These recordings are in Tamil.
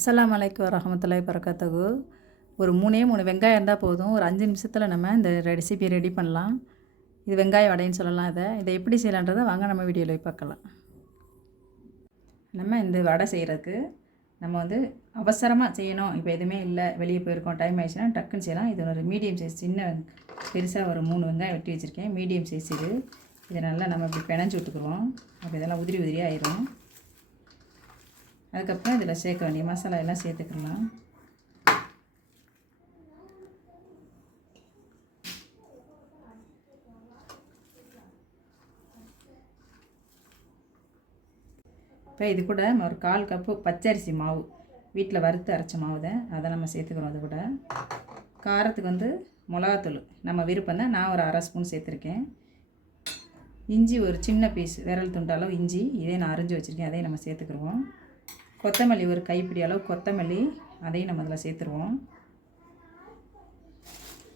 அஸ்லாம் அலைக்கும் வரமத்துலாய் பறக்கத்தகு ஒரு மூணே மூணு வெங்காயம் இருந்தால் போதும். ஒரு அஞ்சு நிமிஷத்தில் நம்ம இந்த ரெசிபி ரெடி பண்ணலாம். இது வெங்காய வடைன்னு சொல்லலாம் இதை. இதை எப்படி செய்யலான்றதை வாங்க நம்ம வீடியோவில் போய் பார்க்கலாம். நம்ம இந்த வடை செய்கிறதுக்கு நம்ம வந்து அவசரமாக செய்யணும். இப்போ எதுவுமே இல்லை. வெளியே போயிருக்கோம். டைம் ஆயிடுச்சுன்னா டக்குன்னு செய்யலாம். இது ஒரு மீடியம் சைஸ் சின்ன பெருசாக ஒரு மூணு வெங்காயம் வெட்டி வச்சுருக்கேன். மீடியம் சைஸ் இது. இதை நல்லா நம்ம இப்படி பிணைஞ்சு விட்டுக்குருவோம். அப்போ இதெல்லாம் உதிரி உதிரியாக ஆயிரும். அதுக்கப்புறம் இதில் சேர்க்க வேண்டிய மசாலா எல்லாம் சேர்த்துக்கலாம். இப்போ இது கூட ஒரு கால் கப்பு பச்சரிசி மாவு. வீட்டில் வறுத்து அரைச்ச மாவு தான். அதை நம்ம சேர்த்துக்கிறோம் அது கூட. காரத்துக்கு வந்து மிளகாத்தூள். நம்ம விருப்பம் தான். நான் ஒரு அரை ஸ்பூன் சேர்த்துருக்கேன். இஞ்சி ஒரு சின்ன பீஸ் விரல் துண்டளவு இஞ்சி. இதே நான் அரிஞ்சு வச்சுருக்கேன். அதையும் நம்ம சேர்த்துக்குருவோம். கொத்தமல்லி ஒரு கைப்பிடி அளவு கொத்தமல்லி அதையும் நம்ம அதில் சேர்த்துருவோம்.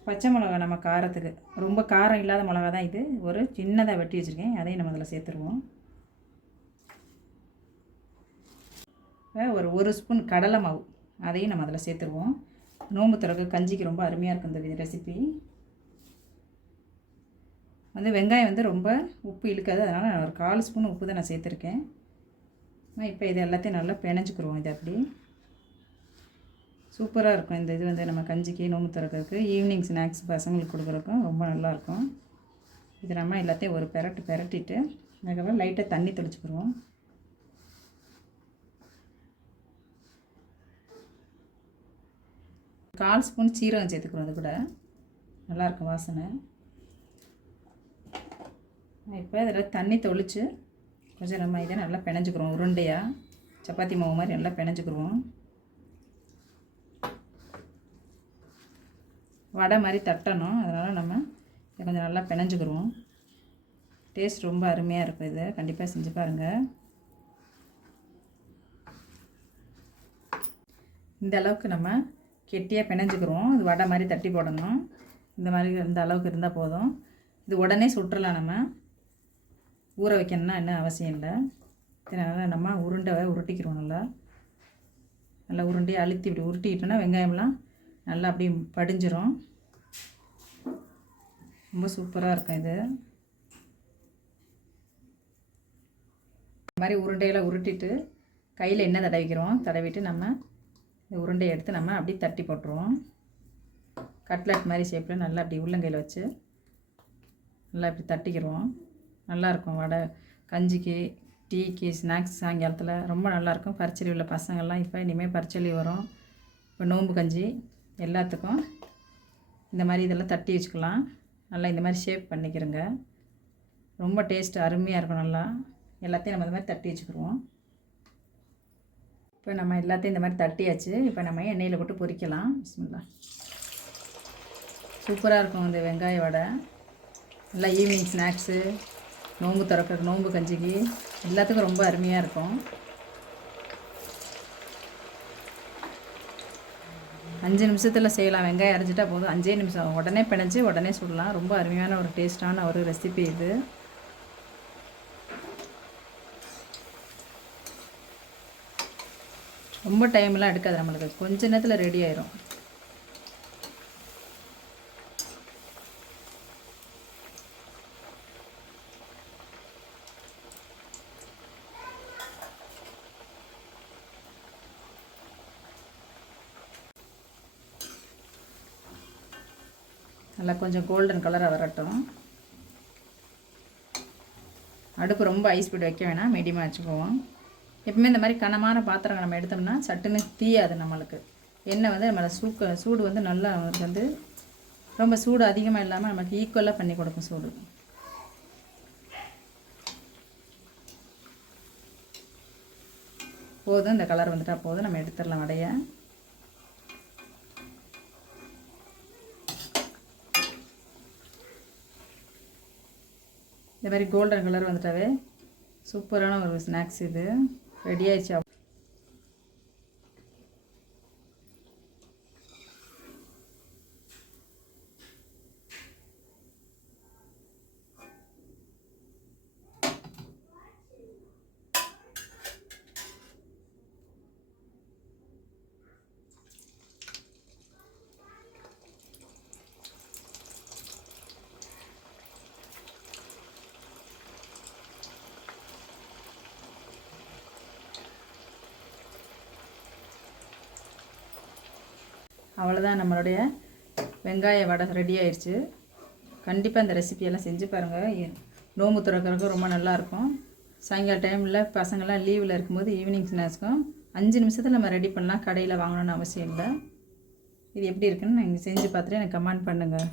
பச்சை மிளகா நம்ம காரத்துக்கு ரொம்ப காரம் இல்லாத மிளகா தான் இது. ஒரு சின்னதாக வெட்டி வச்சுருக்கேன். அதையும் நம்ம அதில் சேர்த்துருவோம். ஒரு ஒரு ஸ்பூன் கடலை மாவு அதையும் நம்ம அதில் சேர்த்துருவோம். நோம்பு திறகு கஞ்சிக்கு ரொம்ப அருமையாக இருக்கும் இந்த ரெசிபி. வந்து வெங்காயம் வந்து ரொம்ப உப்பு இழுக்காது. அதனால் நான் ஒரு கால் ஸ்பூன் உப்பு தான் நான் சேர்த்துருக்கேன். இப்போ இது எல்லாத்தையும் நல்லா பிணைஞ்சிக்கிருவோம். இது அப்படி சூப்பராக இருக்கும். இந்த இது வந்து நம்ம கஞ்சிக்கு நோம்பு திறக்கிறதுக்கு ஈவினிங் ஸ்நாக்ஸ் பசங்களுக்கு கொடுக்குறதுக்கும் ரொம்ப நல்லாயிருக்கும் இது நம்ம எல்லாத்தையும் ஒரு பெரட்டு பெரட்டிட்டு அதுக்கப்புறம் லைட்டாக தண்ணி தெளிச்சுக்கிடுவோம் கால் ஸ்பூன் சீரகம் சேர்த்துக்கிறோம். அது கூட நல்லாயிருக்கும் வாசனை. இப்போ அதில் தண்ணி தொளித்து கொஞ்சம் நம்ம இதை நல்லா பிணைஞ்சிக்கிறோம். உருண்டையாக சப்பாத்தி மாவு மாதிரி நல்லா பிணைஞ்சிக்கிருவோம் வடை மாதிரி தட்டணும். அதனால் நம்ம இதை கொஞ்சம் நல்லா பிணைஞ்சிக்கிருவோம் டேஸ்ட் ரொம்ப அருமையாக இருக்கும் இதை. கண்டிப்பாக செஞ்சு பாருங்கள் இந்த அளவுக்கு நம்ம கெட்டியாக பிணைஞ்சிக்கிறோம். இது வடை மாதிரி தட்டி போடணும். இந்த மாதிரி இந்த அளவுக்கு இருந்தால் போதும். இது உடனே சுட்டுறலாம் நம்ம. ஊற வைக்கணும்னா என்ன அவசியம் இல்லை. இதனால் நம்ம உருண்டை உருட்டிக்கிறோம் நல்லா. நல்லா உருண்டையை அழுத்தி இப்படி உருட்டிக்கிட்டோன்னா வெங்காயம்லாம் நல்லா அப்படி படிஞ்சிரும். ரொம்ப சூப்பராக இருக்கும் இது. இந்த மாதிரி உருண்டையில் உருட்டிட்டு கையில் என்ன தடவிக்கிறோம். தடவிட்டு நம்ம இந்த உருண்டையை எடுத்து நம்ம அப்படியே தட்டி போட்டுருவோம். கட்லட் மாதிரி ஷேப்பில் நல்லா அப்படி உள்ளங்கையில் வச்சு நல்லா இப்படி தட்டிக்கிறோம் நல்லாயிருக்கும் வடை. கஞ்சிக்கு டீக்கு ஸ்நாக்ஸ் சாயங்காலத்தில் ரொம்ப நல்லாயிருக்கும். பரிச்சலி உள்ள பசங்கள்லாம் இப்போ இனிமேல் பரிச்சலி வரும். இப்போ நோம்பு கஞ்சி எல்லாத்துக்கும் இந்த மாதிரி இதெல்லாம் தட்டி வச்சுக்கலாம். நல்லா இந்த மாதிரி ஷேப் பண்ணிக்கிறோங்க. ரொம்ப டேஸ்ட் அருமையாக இருக்கும் நல்லா. எல்லாத்தையும் நம்ம இந்த மாதிரி தட்டி வச்சுக்கிடுவோம் இப்போ நம்ம எல்லாத்தையும் இந்த மாதிரி தட்டியாச்சு. இப்போ நம்ம எண்ணெயில் போட்டு பொரிக்கலாம். பிஸ்மில்லா. சூப்பராக இருக்கும் இந்த வெங்காய வடை. நல்லா ஈவினிங் ஸ்நாக்ஸு நோம்பு திறக்க நோம்பு கஞ்சிக்கு எல்லாத்துக்கும் ரொம்ப அருமையாக இருக்கும். அஞ்சு நிமிஷத்தில் செய்யலாம். வெங்காயம் அரைஞ்சிட்டா போதும். அஞ்சே நிமிஷம். உடனே பிணைஞ்சி உடனே சுடலாம். ரொம்ப அருமையான ஒரு டேஸ்டான ஒரு ரெசிபி இது. ரொம்ப டைம்லாம் எடுக்காது நம்மளுக்கு. கொஞ்ச நேரத்தில் ரெடி ஆயிரும். நல்லா கொஞ்சம் கோல்டன் கலராக வரட்டும். அடுப்பு ரொம்ப ஐஸ் பீட் வைக்க வேணாம் மீடியமாக வச்சுக்குவோம். எப்பவுமே இந்த மாதிரி கனமான பாத்திரங்கள் நம்ம எடுத்தோம்னா சட்டுன்னு தீயாது நம்மளுக்கு. எண்ணெய் வந்து நம்மளை சூக்க சூடு வந்து நல்லா வந்து ரொம்ப சூடு அதிகமாக இல்லாமல் நமக்கு ஈக்குவலாக பண்ணி கொடுக்கும் சூடு. போதும் இந்த கலர் வந்துட்டால் போதும் நம்ம எடுத்துடலாம் வடையை. இந்த மாதிரி கோல்டன் கலர் வந்துட்டாவே சூப்பரான ஒரு ஸ்நாக்ஸ் இது. ரெடி ஆயிடுச்சு. அவ்வளோதான் நம்மளுடைய வெங்காய வடை ரெடி ஆயிடுச்சு கண்டிப்பாக இந்த ரெசிபியெல்லாம் செஞ்சு பாருங்கள் நோம்பு திறக்கிறதுக்கு ரொம்ப நல்லாயிருக்கும் சாயங்கால டைமில் பசங்கள்லாம் லீவில் இருக்கும்போது ஈவினிங் ஸ்நாக்ஸ்க்கும் அஞ்சு நிமிஷத்தில் நம்ம ரெடி பண்ணலாம். கடையில் வாங்கணும்னு அவசியம் இல்லை. இது எப்படி இருக்குன்னு நீங்கள் செஞ்சு பார்த்துட்டு எனக்கு கமெண்ட் பண்ணுங்கள்